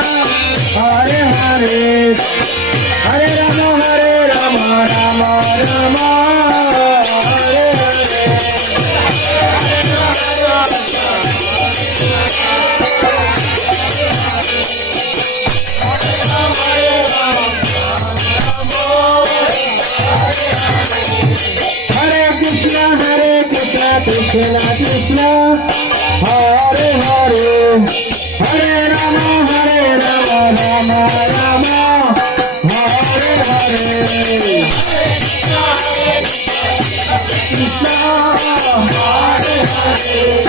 Hare Hare, Hare Rama, Rama Rama, Hare Hare. Hare Krishna, Krishna Krishna, Hare Hare, Hare Rama, Rama Rama, Hare Hare. Krishna, Hare Hare.